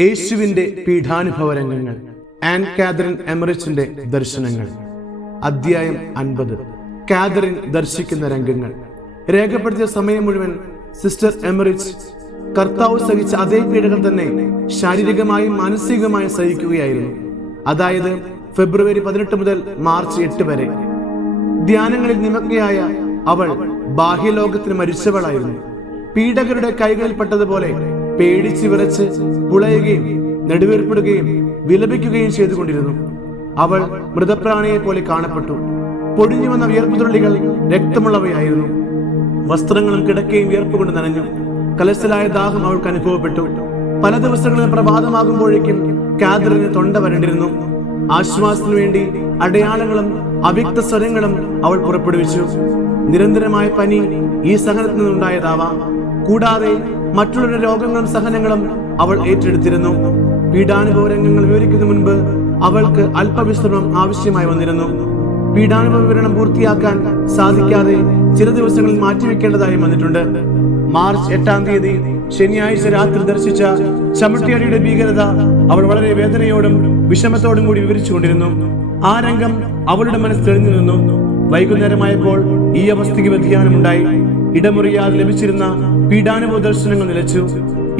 യേശുവിന്റെ പീഠാനുഭവ രംഗങ്ങൾ. An Catherine എമറിച്ചിന്റെ ദർശനങ്ങൾ. അധ്യായം 50. കാതറിൻ ദർശിക്കുന്ന രംഗങ്ങൾ. രേഖപ്പെടുത്തിയ സമയം മുഴുവൻ സിസ്റ്റർ എമറിച്ച് കർത്താവ് സഹിച്ച അതേ പീഡകൾ തന്നെ ശാരീരികമായും മാനസികമായും സഹിക്കുകയായിരുന്നു. അതായത് ഫെബ്രുവരി 18 മുതൽ മാർച്ച് 8 വരെ. ധ്യാനങ്ങളിൽ നിമഗ്നയായ അവൾ ബാഹ്യലോകത്തിന് മരിച്ചവളായിരുന്നു. പീഡകരുടെ കൈകളിൽപ്പെട്ടതുപോലെ പേടിച്ച് വിറച്ച് പുളയുകയും നെടുവേർപ്പെടുകയും വിലപിക്കുകയും ചെയ്തുകൊണ്ടിരുന്നു. അവൾ മൃതപ്രാണിയെ പോലെ കാണപ്പെട്ടു. പൊടിഞ്ഞു വന്ന വിയർപ്പുതുള്ളികൾ രക്തമുള്ളവയായിരുന്നു. വസ്ത്രങ്ങളും കിടക്കയും വിയർപ്പ് കൊണ്ട് നനഞ്ഞു. കലശലായ ദാഹം അവൾക്ക് അനുഭവപ്പെട്ടു. പല ദിവസങ്ങളിലും പ്രഭാതമാകുമ്പോഴേക്കും കാതറിന് തൊണ്ട വരണ്ടിരുന്നു. ആശ്വാസത്തിനു വേണ്ടി അടയാളങ്ങളും അവ്യക്ത സ്വരങ്ങളും അവൾ പുറപ്പെടുവിച്ചു. നിരന്തരമായ പനി ഈ സഹനത്തിൽ നിന്നുണ്ടായതാവാം. കൂടാതെ മറ്റുള്ള രോഗങ്ങളും സഹനങ്ങളും അവൾ ഏറ്റെടുത്തിരുന്നു. പീഡാനുഭവ രംഗങ്ങൾ വിവരിക്കുന്നതിന് മുൻപ് അവൾക്ക് അല്പവിശ്രമം ആവശ്യമായി വന്നിരുന്നു. പീഡാനുഭവ വിവരണം പൂർത്തിയാക്കാൻ സാധിക്കാതെ ചില ദിവസങ്ങളിൽ മാറ്റിവെക്കേണ്ടതായി വന്നിട്ടുണ്ട്. മാർച്ച് 8-ാം തീയതി ശനിയാഴ്ച രാത്രി ദർശിച്ച ചമ്മട്ടിയടിയുടെ ഭീകരത അവൾ വളരെ വേദനയോടും വിഷമത്തോടും കൂടി വിവരിച്ചുകൊണ്ടിരുന്നു. ആ രംഗം അവളുടെ മനസ്സ് തെളിഞ്ഞു നിന്നു. വൈകുന്നേരമായപ്പോൾ ഈ അവസ്ഥയ്ക്ക് വ്യതിയാനമുണ്ടായി. ഇടമുറിയാതെ ലഭിച്ചിരുന്ന പീഡാനുഭവ ദർശനങ്ങൾ നിലച്ചു.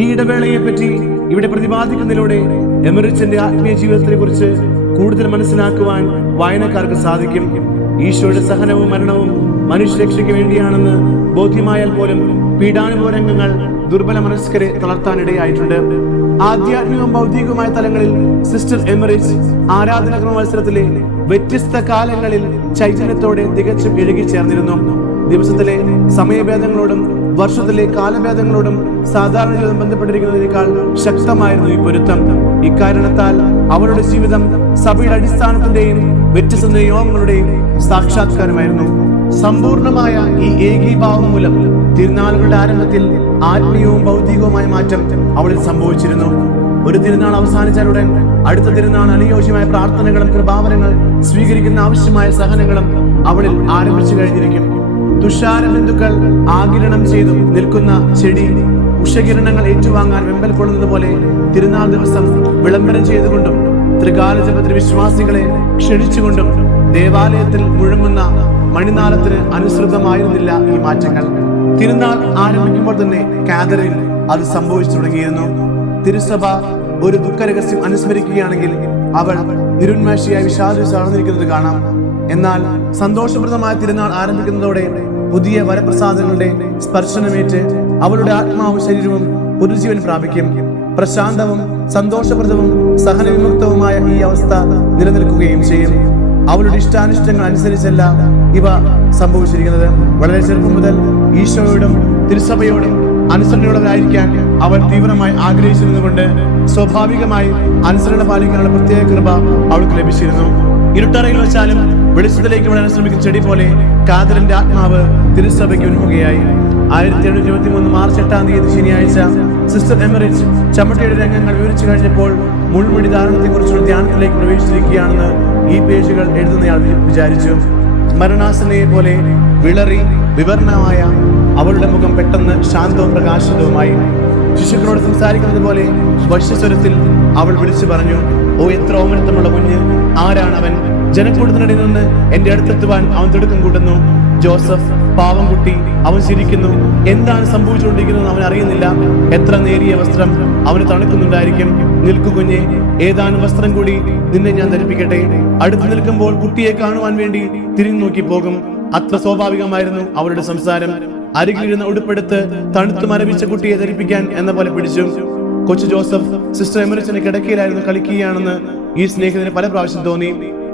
ഈ ഇടവേളയെ പറ്റി ഇവിടെ പ്രതിപാദിക്കുന്നതിലൂടെ എമറിച്ചിന്റെ ആത്മീയ ജീവിതത്തെ കുറിച്ച് കൂടുതൽ മനസ്സിലാക്കുവാൻ വായനക്കാർക്ക് സാധിക്കും. ഈശോയുടെ സഹനവും മരണവും മനുഷ്യരക്ഷയ്ക്ക് വേണ്ടിയാണെന്ന് ബോധ്യമായാൽ പോലും പീഡാനുഭവ രംഗങ്ങൾ ദുർബല മനസ്കരെ തളർത്താനിടയായിട്ടുണ്ട്. ആധ്യാത്മികവും ഭൗതികവുമായ തലങ്ങളിൽ സിസ്റ്റർ എമറിച്ച് ആരാധനാക്രമ മത്സരത്തിലെ വ്യത്യസ്ത കാലങ്ങളിൽ ചൈതന്യത്തോടെ തികച്ചും ഇഴുകിച്ചേർന്നിരുന്നു. ദിവസത്തിലെ സമയഭേദങ്ങളോടും വർഷത്തിലെ കാലഭേദങ്ങളോടും സാധാരണ ജീവിതം ബന്ധപ്പെട്ടിരിക്കുന്നതിനേക്കാൾ ശക്തമായിരുന്നു ഈ പൊരുത്തം. ഇക്കാരണത്താൽ അവരുടെ ജീവിതം സഭയുടെ അടിസ്ഥാനത്തിന്റെയും വ്യത്യസ്ത നിയോഗങ്ങളുടെയും സാക്ഷാത്കാരമായിരുന്നു. സമ്പൂർണമായ ഈ ഏകീഭാവം മൂലം തിരുനാളുകളുടെ ആരംഭത്തിൽ ആത്മീയവും ഭൗതികവുമായ മാറ്റം അവളിൽ സംഭവിച്ചിരുന്നു. ഒരു തിരുനാൾ അവസാനിച്ചാലുടൻ അടുത്ത തിരുനാൾ അനുയോജ്യമായ പ്രാർത്ഥനകളും കൃപാവരങ്ങൾ സ്വീകരിക്കുന്ന ആവശ്യമായ സഹനങ്ങളും അവളിൽ ആരംഭിച്ചു കഴിഞ്ഞിരിക്കും. തുഷാര ബിന്ദുക്കൾ ആഗിരണം ചെയ്തു നിൽക്കുന്ന ചെടി ഉഷകിരണങ്ങൾ ഏറ്റുവാങ്ങാൻ വെമ്പൽ കൊള്ളുന്നത് പോലെ തിരുനാൾ ദിവസം വിളംബരം ചെയ്തുകൊണ്ടും ത്രികാല ജപത്തിൽ വിശ്വാസികളെ ക്ഷണിച്ചുകൊണ്ടും ദേവാലയത്തിൽ മുഴങ്ങുന്ന മണിനാളത്തിന് അനുസൃതമായിരുന്നില്ല ഈ മാറ്റങ്ങൾ. തിരുനാൾ ആരംഭിക്കുമ്പോൾ തന്നെ കാതറിൻ അത് സംഭവിച്ചു തുടങ്ങിയിരുന്നു. തിരുസഭ ഒരു ദുഃഖരഹസ്യം അനുസ്മരിക്കുകയാണെങ്കിൽ അവൾ നിരുന്മേഷയായി വിഷാദം സാർന്നിരിക്കുന്നത് കാണാം. എന്നാൽ സന്തോഷപ്രദമായ തിരുനാൾ ആരംഭിക്കുന്നതോടെ പുതിയ വരപ്രസാദങ്ങളുടെ സ്പർശനമേറ്റ് അവളുടെ ആത്മാവും ശരീരവും പുതുജീവൻ പ്രാപിക്കും. പ്രശാന്തവും സന്തോഷപ്രദവും സഹനവിമുക്തവുമായ ഈ അവസ്ഥ നിലനിൽക്കുകയും ചെയ്യും. അവളുടെ ഇഷ്ടാനിഷ്ടങ്ങൾ അനുസരിച്ചല്ല ഇവ സംഭവിച്ചിരിക്കുന്നത്. വളരെ ചെറുപ്പം മുതൽ ഈശോയോടും തിരുസഭയോടും അനുസരണയുള്ളവരായിരിക്കാൻ അവൾ തീവ്രമായി ആഗ്രഹിച്ചിരുന്നുകൊണ്ട് സ്വാഭാവികമായി അനുസരണ പാലിക്കാനുള്ള പ്രത്യേക കൃപ അവൾക്ക് ലഭിച്ചിരുന്നു. ഇരുട്ടറയിൽ വെച്ചാലും വെളിച്ചത്തിലേക്ക് വിടാൻ ശ്രമിക്കുന്ന ചെടി പോലെ കാതറിന്റെ ആത്മാവ് തിരുസഭയ്ക്ക് ഉന്മുഖയായി. 1723 മാർച്ച് 8-ാം തീയതി ശനിയാഴ്ച സിസ്റ്റർ എമറിച്ച് ചമ്മട്ടിയുടെ രംഗങ്ങൾ വിവരിച്ചു കഴിഞ്ഞപ്പോൾ മുൾമുടി ധാരണത്തെ കുറിച്ചുള്ള ധ്യാനത്തിലേക്ക് പ്രവേശിച്ചിരിക്കുകയാണെന്ന് ഈ പേജുകൾ എഴുതുന്നയാൾ വിചാരിച്ചു. മരണാസനയെ പോലെ വിളറി വിവരണമായ അവളുടെ മുഖം പെട്ടെന്ന് ശാന്തവും പ്രകാശിതവുമായി. ശിശുക്കളോട് സംസാരിക്കുന്നത് പോലെ വശ്യസ്വരത്തിൽ അവൾ വിളിച്ചു പറഞ്ഞു, ഓ എത്ര ഓമനത്തമുള്ള കുഞ്ഞ്, ആരാണവൻ? ജനക്കൂട്ടത്തിനിടയിൽ നിന്ന് എന്റെ അടുത്തെത്തുവാൻ അവൻ തിടുക്കം കൂട്ടുന്നു. ജോസഫ്, പാവം കുട്ടി, അവൻ ചിരിക്കുന്നു. എന്താണ് സംഭവിച്ചുകൊണ്ടിരിക്കുന്നത് അവൻ അറിയുന്നില്ല. എത്ര നേരിയ വസ്ത്രം അവന് തണുക്കുന്നുണ്ടായിരിക്കും. നിൽക്കു കുഞ്ഞെ, ഏതാനും വസ്ത്രം കൂടി നിന്നെ ഞാൻ ധരിപ്പിക്കട്ടെ. അടുത്ത് നിൽക്കുമ്പോൾ കുട്ടിയെ കാണുവാൻ വേണ്ടി തിരിഞ്ഞു നോക്കി പോകും. അത്ര സ്വാഭാവികമായിരുന്നു അവളുടെ സംസാരം. അരികിലിരുന്ന് ഉടുപ്പെടുത്ത് തണുത്തു മരവിച്ച കുട്ടിയെ ധരിപ്പിക്കാൻ എന്ന പോലെ പിടിച്ചു. കൊച്ചു ജോസഫ് സിസ്റ്റർ എമറിച്ചിന്റെ കിടക്കയിലായിരുന്നു കളിക്കുകയാണെന്ന് ഈ സ്നേഹിതന് പല പ്രാവശ്യം തോന്നി.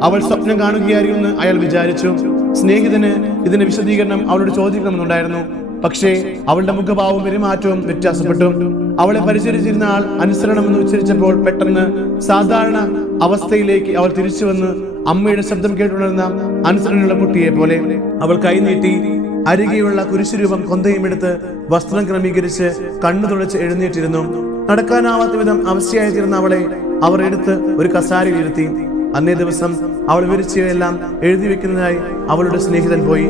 അവൾ സ്വപ്നം കാണുകയായിരുന്നെന്ന് അയാൾ വിചാരിച്ചു. സ്നേഹിതന് ഇതിന്റെ വിശദീകരണം അവളോട് ചോദിക്കണമെന്നുണ്ടായിരുന്നു. പക്ഷേ അവളുടെ മുഖഭാവവും പെരുമാറ്റവും വ്യത്യാസപ്പെട്ടു. അവളെ പരിചരിച്ചിരുന്ന ആൾ അനുസരണമെന്ന് ഉച്ചരിച്ചപ്പോൾ പെട്ടെന്ന് സാധാരണ അവസ്ഥയിലേക്ക് അവൾ തിരിച്ചു വന്ന് അമ്മയുടെ ശബ്ദം കേട്ടുണർന്ന അനുസരണയുള്ള കുട്ടിയെ പോലെ അവൾ കൈനീട്ടി അരികെയുള്ള കുരിശുരൂപം കൊന്തയും എടുത്ത് വസ്ത്രം ക്രമീകരിച്ച് കണ്ണു തുളച്ച് എഴുന്നേറ്റിരുന്നു. നടക്കാനാവാത്ത വിധം അവസ്ഥയായി തീർന്ന അവളെ അവർ എടുത്ത് ഒരു കസാരയിൽ ഇരുത്തി. അന്നേ ദിവസം അവൾ വിവരിച്ചവയെല്ലാം എഴുതി വെക്കുന്നതിനായി അവളുടെ സ്നേഹിതൻ പോയി.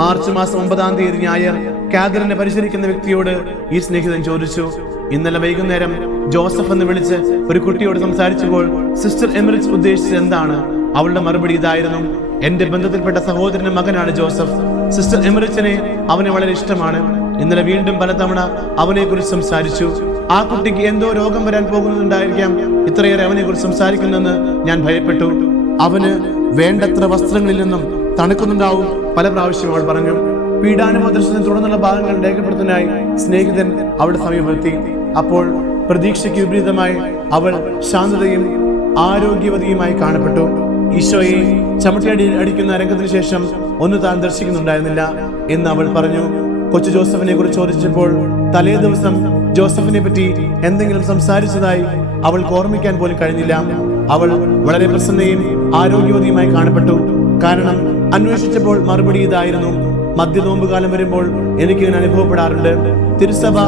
മാർച്ച് മാസം 9-ാം തീയതി ഞായർ കാതറിനെ പരിചരിക്കുന്ന വ്യക്തിയോട് ഈ സ്നേഹിതൻ ചോദിച്ചു, ഇന്നലെ വൈകുന്നേരം ജോസഫ് എന്ന് വിളിച്ച് ഒരു കുട്ടിയോട് സംസാരിച്ചപ്പോൾ സിസ്റ്റർ എമറിച്ച് ഉദ്ദേശിച്ചത് എന്താണ്? അവളുടെ മറുപടി ഇതായിരുന്നു, എന്റെ ബന്ധത്തിൽപ്പെട്ട സഹോദരന്റെ മകനാണ് ജോസഫ്. സിസ്റ്റർ എമറിച്ചിനെ അവനെ വളരെ ഇഷ്ടമാണ്. ഇന്നലെ വീണ്ടും പലതവണ അവനെ കുറിച്ച് സംസാരിച്ചു. ആ കുട്ടിക്ക് എന്തോ രോഗം വരാൻ പോകുന്നുണ്ടായിരിക്കാം ഇത്രയേറെ അവനെ കുറിച്ച് സംസാരിക്കുന്നെന്ന് ഞാൻ ഭയപ്പെട്ടു. അവന് വേണ്ടത്ര വസ്ത്രങ്ങളിൽ നിന്നും തണുക്കുന്നുണ്ടാവും പല പ്രാവശ്യം അവൾ പറഞ്ഞു. പീഡാനുഭവ ദർശനം തുടർന്നുള്ള ഭാഗങ്ങൾ രേഖപ്പെടുത്താനായി സ്നേഹിതൻ അവളുടെ സമീപമെത്തി. അപ്പോൾ പ്രതീക്ഷയ്ക്ക് വിപരീതമായി അവൾ ശാന്തതയും ആരോഗ്യവതിയുമായി കാണപ്പെട്ടു. ഈശോയെ ചമട്ടടി അടിക്കുന്ന രംഗത്തിന് ശേഷം ഒന്നും താൻ ദർശിക്കുന്നുണ്ടായിരുന്നില്ല എന്ന് അവൾ പറഞ്ഞു. കൊച്ചു ജോസഫിനെ കുറിച്ച് ചോദിച്ചപ്പോൾ തലേ ദിവസം ജോസഫിനെ പറ്റി എന്തെങ്കിലും സംസാരിച്ചതായി അവൾക്ക് ഓർമ്മിക്കാൻ പോലും കഴിഞ്ഞില്ല. അവൾ വളരെ പ്രസന്നയും ആരോഗ്യവതിയുമായി കാണപ്പെട്ടു. കാരണം അന്വേഷിച്ചപ്പോൾ മറുപടി ഇതായിരുന്നു, മധ്യ നോമ്പുകാലം വരുമ്പോൾ എനിക്ക് ഇങ്ങനെ അനുഭവപ്പെടാറുണ്ട്. തിരുസഭ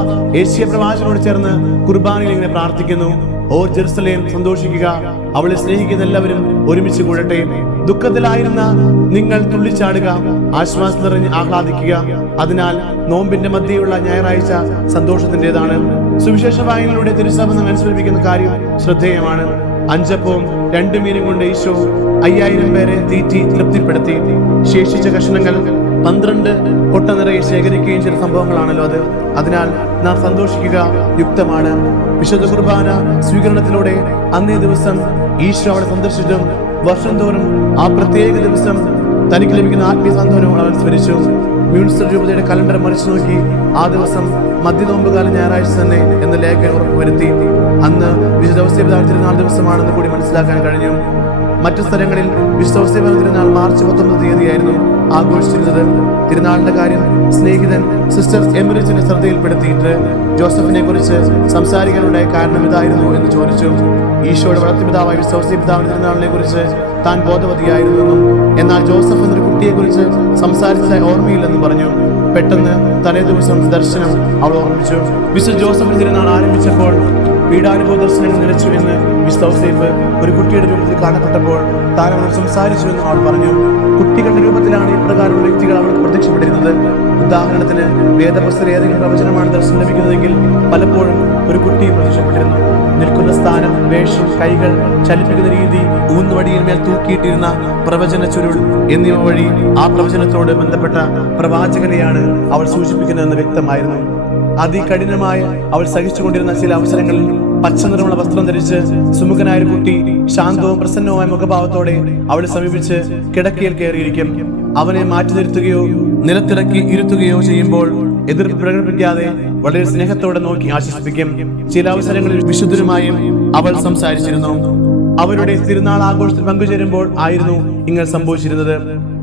ഏഷ്യ പ്രവാചകനോട് ചേർന്ന് കുർബാനയിൽ ഇങ്ങനെ പ്രാർത്ഥിക്കുന്നു, ഓ ജെറുസലേം സന്തോഷിക്കുക, അവളെ സ്നേഹിക്കുന്ന എല്ലാവരും ഒരുമിച്ച് കൂടട്ടെ. ദുഃഖത്തിലായിരുന്ന നിങ്ങൾ തുള്ളിച്ചാടുക, ആശ്വാസം നിറഞ്ഞ് ആഹ്ലാദിക്കുക. അതിനാൽ നോമ്പിന്റെ മധ്യയുള്ള ഞായറാഴ്ച സന്തോഷത്തിൻ്റെതാണ്. സുവിശേഷ വായനയിലൂടെ തിരുസഭ നമ്മെ അനുസ്മരിപ്പിക്കുന്ന കാര്യം ശ്രദ്ധേയമാണ്. 5 അപ്പവും 2 മീനും കൊണ്ട് ഈശോ 5000 പേരെ തീറ്റി തൃപ്തിപ്പെടുത്തി. ശേഷിച്ച കഷ്ണങ്ങൾ 12 കൊട്ട നിറയെ ശേഖരിക്കുകയും ചെയ്ത സംഭവങ്ങളാണല്ലോ അത്. അതിനാൽ നാം സന്തോഷിക്കുക യുക്തമാണ്. വിശുദ്ധ കുർബാന സ്വീകരണത്തിലൂടെ അന്നേ ദിവസം ഈശോ അവളെ സന്ദർശിച്ചും വർഷം തോറും ആ പ്രത്യേക ദിവസം തനിക്ക് ലഭിക്കുന്ന ആത്മീയ സാന്ത്വനവും അവൻ സ്മരിച്ചു. മ്യൂണിസിപ്പൽ രൂപതയുടെ കലണ്ടർ മറിച്ചു നോക്കി ആ ദിവസം മധ്യ നോമ്പുകാല ഞായറാഴ്ച തന്നെ എന്ന ലേഖനം ഉറപ്പുവരുത്തി. അന്ന് വിശുദ്ധ ഔസേപ്പിതാവ് തിരുനാൾ ദിവസമാണെന്ന് കൂടി മനസ്സിലാക്കാൻ കഴിഞ്ഞു. മറ്റു സ്ഥലങ്ങളിൽ വിശുദ്ധ ഔസേപ്പിതാവ് തിരുനാൾ മാർച്ച് 19 തീയതിയായിരുന്നു ആഘോഷിച്ചിരുന്നത്. തിരുനാളിന്റെ കാര്യം സ്നേഹിതൻ സിസ്റ്റർ എമറിച്ചിന്റെ ശ്രദ്ധയിൽപ്പെടുത്തിയിട്ട് ജോസഫിനെ കുറിച്ച് സംസാരിക്കാനുണ്ടായ കാരണം ഇതായിരുന്നു എന്ന് ചോദിച്ചു. ഈശോയുടെ വളർത്തുപിതാവായ വിശുദ്ധ ഔസേപ്പിതാവിന്റെ തിരുനാളിനെ കുറിച്ച് താൻ ബോധവതിയായിരുന്നെന്നും എന്നാൽ ജോസഫ് എന്നൊരു കുട്ടിയെ കുറിച്ച് സംസാരിച്ചതായി ഓർമ്മയില്ലെന്നും പറഞ്ഞു. പെട്ടെന്ന് തലേ ദിവസം ദർശനം അവൾ ഓർമ്മിച്ചു. വിശുദ്ധ ജോസഫിന്റെ തിരുനാൾ ആരംഭിച്ചപ്പോൾ പീഡാനുഭവ ദർശനങ്ങൾ നിലച്ചു എന്ന് വിശുദ്ധ ഔസേപ്പ് ഒരു കുട്ടിയുടെ രൂപത്തിൽ കാണപ്പെട്ടപ്പോൾ താൻ അവൾ സംസാരിച്ചു എന്നും അവൾ പറഞ്ഞു. കുട്ടികളുടെ രൂപത്തിലാണ് ഇപ്രകാരമുള്ള വ്യക്തികൾ അവൾക്ക് പ്രത്യക്ഷപ്പെട്ടിരുന്നത്. ഉദാഹരണത്തിന് വേദപുസ്തക ഏതെങ്കിലും പ്രവചനമാണ് ദർശനം ലഭിക്കുന്നതെങ്കിൽ പലപ്പോഴും ഒരു കുട്ടിയും പ്രത്യക്ഷപ്പെട്ടിരുന്നു. നിൽക്കുന്ന സ്ഥാനം, വേഷം, കൈകൾ ചലിപ്പിക്കുന്ന രീതി, ഊന്നുവടിയിന്മേൽ തൂക്കിയിട്ടിരുന്ന പ്രവചന ചുരുൾ എന്നിവ വഴി ആ പ്രവചനത്തോട് ബന്ധപ്പെട്ട പ്രവാചകനെയാണ് അവൾ സൂചിപ്പിക്കുന്നതെന്ന് വ്യക്തമായിരുന്നു. അതികഠിനമായ അവൾ സഹിച്ചുകൊണ്ടിരുന്ന ചില അവസരങ്ങളിൽ പച്ച നിറമുള്ള വസ്ത്രം ധരിച്ച് സുമുഖനായ ഒരു കുട്ടി ശാന്തവും പ്രസന്നവുമായ മുഖഭാവത്തോടെ അവളെ സമീപിച്ച് കിടക്കയിൽ കയറിയിരിക്കും. അവനെ മാറ്റി നിർത്തുകയോ നിലത്തിറക്കി ഇരുത്തുകയോ ചെയ്യുമ്പോൾ എതിർപ്പ് പ്രകടിപ്പിക്കാതെ വളരെ സ്നേഹത്തോടെ നോക്കി ആശ്വസിപ്പിക്കും. ചില അവസരങ്ങളിൽ വിശുദ്ധരുമായും അവൾ സംസാരിച്ചിരുന്നു. അവരുടെ തിരുനാൾ ആഘോഷത്തിൽ പങ്കുചേരുമ്പോൾ ആയിരുന്നു ഇങ്ങനെ സംഭവിച്ചിരുന്നത്.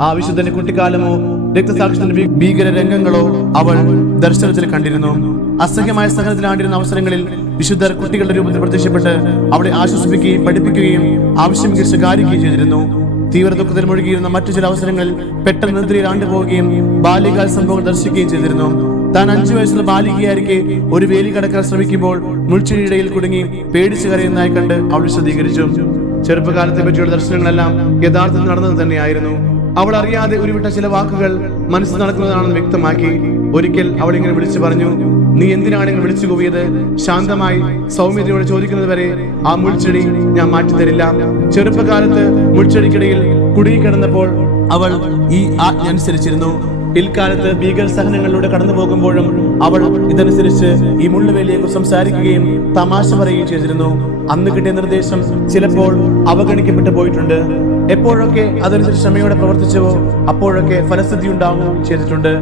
ആ വിശുദ്ധന്റെ കുട്ടിക്കാലമോ രക്തസാക്ഷിയുടെ ഭീകര രംഗങ്ങളോ അവൾ ദർശനത്തിൽ കണ്ടിരുന്നു. അസഹ്യമായ സഹനത്തിലാണ്ടിരുന്ന അവസരങ്ങളിൽ വിശുദ്ധർ കുട്ടികളുടെ രൂപത്തിൽ പ്രത്യക്ഷപ്പെട്ട് അവളെ ആശ്വസിപ്പിക്കുകയും പഠിപ്പിക്കുകയും ആവശ്യമെങ്കിൽ സ്വീകരിക്കുകയും ചെയ്തിരുന്നു. തീവ്ര ദുഃഖത്തിൽ മുഴുകിയിരുന്ന മറ്റു ചില അവസരങ്ങളിൽ പെട്ടെന്ന് നിദ്രയിൽ ആണ്ടുപോവുകയും ബാല്യകാല സംഭവങ്ങൾ ദർശിക്കുകയും ചെയ്തിരുന്നു. താൻ 5 വയസ്സുള്ള ബാലികയായിരിക്കെ ഒരു വേലി കടക്കാൻ ശ്രമിക്കുമ്പോൾ മുൾച്ചെടിയിടയിൽ കുടുങ്ങി പേടിച്ചു കരയുന്നതായി കണ്ട് അവൾ വിശദീകരിച്ചു. ചെറുപ്പകാലത്തെ പറ്റിയുള്ള ദർശനങ്ങളെല്ലാം യഥാർത്ഥത്തിൽ നടന്നത് തന്നെയായിരുന്നു. അവൾ അറിയാതെ ഉരുവിട്ട ചില വാക്കുകൾ മനസ്സിൽ നടക്കുന്നതാണെന്ന് വ്യക്തമാക്കി. ഒരിക്കൽ അവൾ ഇങ്ങനെ വിളിച്ചു പറഞ്ഞു, നീ എന്തിനാണ് ഇങ്ങനെ വിളിച്ചു കൂവിയത്? ശാന്തമായി സൗമ്യതയോട് ചോദിക്കുന്നത് വരെ ആ മുൾച്ചെടി ഞാൻ മാറ്റിത്തരില്ല. ചെറുപ്പകാലത്ത് മുൾച്ചെടിക്കിടയിൽ കുടുങ്ങിക്കിടന്നപ്പോൾ അവൾ ഈ ആജ്ഞ അനുസരിച്ചിരുന്നു. പിൽക്കാലത്ത് ഭീകര സഹനങ്ങളിലൂടെ കടന്നു പോകുമ്പോഴും അവൾ ഇതനുസരിച്ച് ഈ മുള്ളുവേലിയെ കുറിച്ച് സംസാരിക്കുകയും തമാശ പറയുകയും ചെയ്തിരുന്നു. അന്ന് കിട്ടിയ നിർദ്ദേശം ചിലപ്പോൾ അവഗണിക്കപ്പെട്ടു പോയിട്ടുണ്ട്. എപ്പോഴൊക്കെ അതനുസരിച്ച് ക്ഷമയോടെ പ്രവർത്തിച്ചുവോ അപ്പോഴൊക്കെ ഫലസിദ്ധി ഉണ്ടാവുകയും ചെയ്തിട്ടുണ്ട്.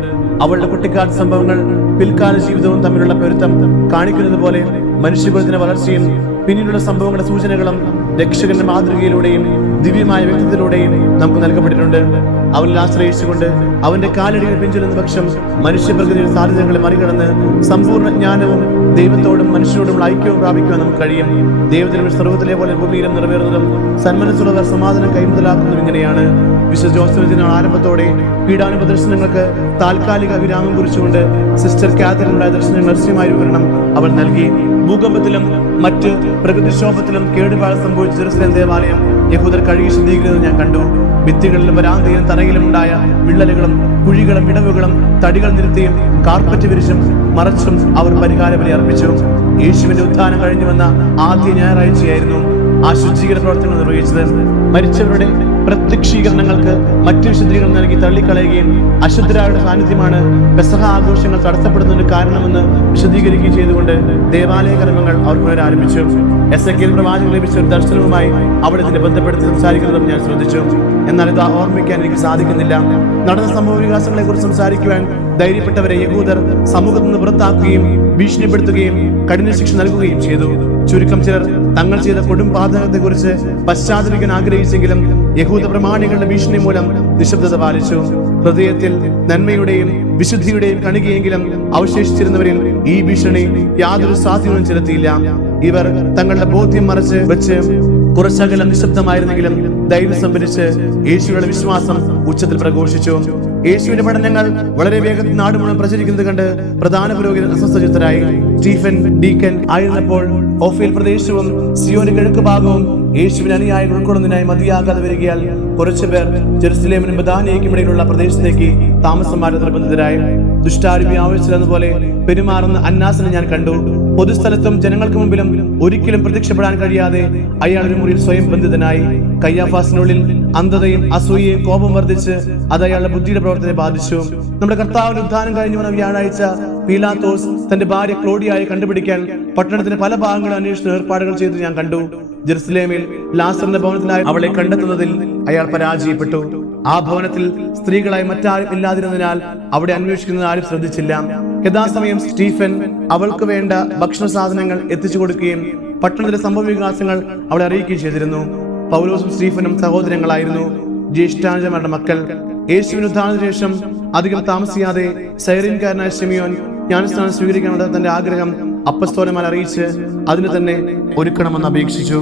അവളുടെ കുട്ടിക്കാല സംഭവങ്ങൾ പിൽക്കാല ജീവിതവും തമ്മിലുള്ള പൊരുത്തം കാണിക്കുന്നത് പോലെ മനുഷ്യകുലത്തിന്റെ വളർച്ചയും പിന്നീടുള്ള സംഭവങ്ങളുടെ സൂചനകളും രക്ഷകന്റെ മാതൃകയിലൂടെയും ദിവ്യമായ വ്യക്തിത്വത്തിലൂടെയും നമുക്ക് നൽകപ്പെട്ടിട്ടുണ്ട്. അവനിൽ ആശ്രയിച്ചുകൊണ്ട് അവന്റെ കാലടികൾ പിഞ്ചുന്ന പക്ഷം മനുഷ്യപ്രകൃതിയുടെ സാധ്യതകളെ മറികടന്ന് സമ്പൂർണ്ണ ജ്ഞാനവും ദൈവത്തോടും മനുഷ്യരോടുമുള്ള ഐക്യവും പ്രാപിക്കുവാൻ നമുക്ക് കഴിയും. ദൈവത്തിനും സർവ്വത്തിലെ പോലെ ഭൂമിയിലും നിറവേറുന്നതും സന്മനസ്സുള്ളവർ സമാധാനം കൈമുതലാക്കുന്നതും ഇങ്ങനെയാണ്. വിശുദ്ധ ജോസഫ് ദിന ആരംഭത്തോടെ പീഡാനുഭവ ദർശനങ്ങൾക്ക് താൽക്കാലിക വിരാമം കുറിച്ചുകൊണ്ട് സിസ്റ്റർ കാതറിനുണ്ടായ ദർശനങ്ങൾ രഹസ്യമായ വിവരണം അവൾ നൽകി. ഭൂകമ്പത്തിലും മറ്റ് പ്രകൃതിക്ഷോഭത്തിലും കേടുപാട് സംഭവിച്ച ജെറുസലേം ദേവാലയം യഹൂദർ കഴുകി ശുദ്ധീകരിക്കുന്നത് ഞാൻ കണ്ടു. ഭിത്തികളിലും വരാന്തയിലും തറയിലും ഉണ്ടായ വിള്ളലുകളും കുഴികളും വിടവുകളും തടികൾ നിരത്തിയും കാർപ്പറ്റ് വിരിച്ചും മറച്ചും അവർ പരിഹാര ബലി അർപ്പിച്ചു. യേശുവിന്റെ ഉത്ഥാനം കഴിഞ്ഞു വന്ന ആദ്യ ഞായറാഴ്ചയായിരുന്നു ആ ശുചീകരണ പ്രവർത്തനങ്ങൾ നിർവഹിച്ചത്. മരിച്ചവരുടെ പ്രത്യക്ഷീകരണങ്ങൾക്ക് മറ്റു വിശുദ്ധീകരണം നൽകി തള്ളിക്കളയുകയും അശുദ്ധരായുടെ സാന്നിധ്യമാണ് പെസഹ ആഘോഷങ്ങൾ തടസ്സപ്പെടുന്നതിന് കാരണമെന്ന് വിശദീകരിക്കുകയും ചെയ്തുകൊണ്ട് ദേവാലയ കർമ്മങ്ങൾ അവർ പുനരാരംഭിച്ചു. എസെക്കിയേൽ പ്രവാചകൻ ലഭിച്ച ഒരു ദർശനവുമായി അവിടെ ഇതിനെ ബന്ധപ്പെടുത്തി സംസാരിക്കുന്നതും ഞാൻ ശ്രദ്ധിച്ചു. എന്നാൽ ഇത് ഓർമ്മിക്കാൻ എനിക്ക് സാധിക്കുന്നില്ല. നടന്ന സംഭവ വികാസങ്ങളെ കുറിച്ച് സംസാരിക്കുവാൻ ധൈര്യപ്പെട്ടവരെ യഹൂദർ സമൂഹത്തിൽ നിന്ന് പുറത്താക്കുകയും ഭീഷണിപ്പെടുത്തുകയും കഠിന ശിക്ഷ നൽകുകയും ചെയ്തു. ചുരുക്കം ചിലർ തങ്ങൾ ചെയ്ത കൊടും പാതകത്തെ കുറിച്ച് പശ്ചാത്തലിക്കാൻ ആഗ്രഹിച്ചെങ്കിലും യഹൂദ പ്രമാണികളുടെ ഭീഷണി മൂലം നിശബ്ദത പാലിച്ചു. ഹൃദയത്തിൽ നന്മയുടെയും വിശുദ്ധിയുടെയും കണികയെങ്കിലും അവശേഷിച്ചിരുന്നവരിൽ ഈ ഭീഷണി യാതൊരു സ്വാധീനവും ചെലുത്തിയില്ല. ഇവർ തങ്ങളുടെ ബോധ്യം മറച്ച് വെച്ച് കുറച്ചകലം നിശബ്ദമായിരുന്നെങ്കിലും ധൈര്യം സംഭരിച്ച് യേശുവിന്റെ വിശ്വാസം ഉച്ചത്തിൽ പ്രഘോഷിച്ചു. യേശുവിന്റെ പഠനങ്ങൾ വളരെ വേഗത്തിൽ നാട് മുഴുവൻ പ്രചരിക്കുന്നത് കണ്ട് പ്രധാന പുരോഹിതൻ അസ്വസ്ഥചിത്തരായി. സ്റ്റീഫൻ ഡീക്കൻ ആയിരുന്നപ്പോൾ ഓഫീൽ പ്രദേശവും സിയോന് കിഴക്ക് ഭാഗവും യേശുവിന്റെ അനുയായികൾ ഉൾക്കൊള്ളുന്നതിനായി മതിയാകാതെ വരികയാൽ കുറച്ചുപേർ ജെറുസലേമിനും ബഥാനിയയ്ക്കും ഇടയിലുള്ള പ്രദേശത്തേക്ക് താമസം മാറ്റ നിർബന്ധിതരായി. ദുഷ്ടാരൂപി ആവശ്യമെന്നപോലെ പെരുമാറുന്ന അന്നാസിനെ ഞാൻ കണ്ടു. പൊതുസ്ഥലത്തും ജനങ്ങൾക്ക് മുമ്പിലും ഒരിക്കലും പ്രത്യക്ഷപ്പെടാൻ കഴിയാതെ അയാൾ ഒരു മുറിയിൽ സ്വയം ബന്ധിതനായി. കയ്യാഫാസിനുള്ളിൽ അന്ധതയും അസൂയയും കോപം വർദ്ധിച്ച് അത് അയാളുടെ ബുദ്ധിയുടെ പ്രവർത്തനത്തെ ബാധിച്ചു. നമ്മുടെ കർത്താവിന്റെ ഉദ്ധാനം കഴിഞ്ഞു വന്ന വ്യാഴാഴ്ച പീലാത്തോസ് തന്റെ ഭാര്യ ക്ലോഡിയായി കണ്ടുപിടിക്കാൻ പട്ടണത്തിന്റെ പല ഭാഗങ്ങളും അന്വേഷിച്ച് ഏർപ്പാടുകൾ ചെയ്ത് ഞാൻ കണ്ടു. ജെറുസലേമിൽ ലാസറിന്റെ ഭവനത്തിലായി അവളെ കണ്ടെത്തുന്നതിൽ അയാൾ പരാജയപ്പെട്ടു. ആ ഭവനത്തിൽ സ്ത്രീകളായി മറ്റാരും ഇല്ലാതിരുന്നതിനാൽ അവിടെ അന്വേഷിക്കുന്നത് ആരും ശ്രദ്ധിച്ചില്ല. യഥാസമയം സ്റ്റീഫൻ അവൾക്ക് വേണ്ട ഭക്ഷണ സാധനങ്ങൾ എത്തിച്ചു കൊടുക്കുകയും പട്ടണത്തിലെ സംഭവ വികാസങ്ങൾ അവളെ അറിയിക്കുകയും ചെയ്തിരുന്നു. പൗലോസും സ്റ്റീഫനും സഹോദരങ്ങളായിരുന്നു, ജ്യേഷ്ഠാനുജന്മാരുടെ മക്കൾ. യേശുവിന് ഉദ്ധാനത്തിന് ശേഷം അധികം താമസിയാതെ സൈറീൻകാരനായ ശിമിയോൻ ജ്ഞാനസ്നാനം സ്വീകരിക്കണമെന്ന തന്റെ ആഗ്രഹം അപ്പസ്തോലന്മാർ അറിയിച്ച് അതിന് തന്നെ ഒരുക്കണമെന്ന് അപേക്ഷിച്ചു.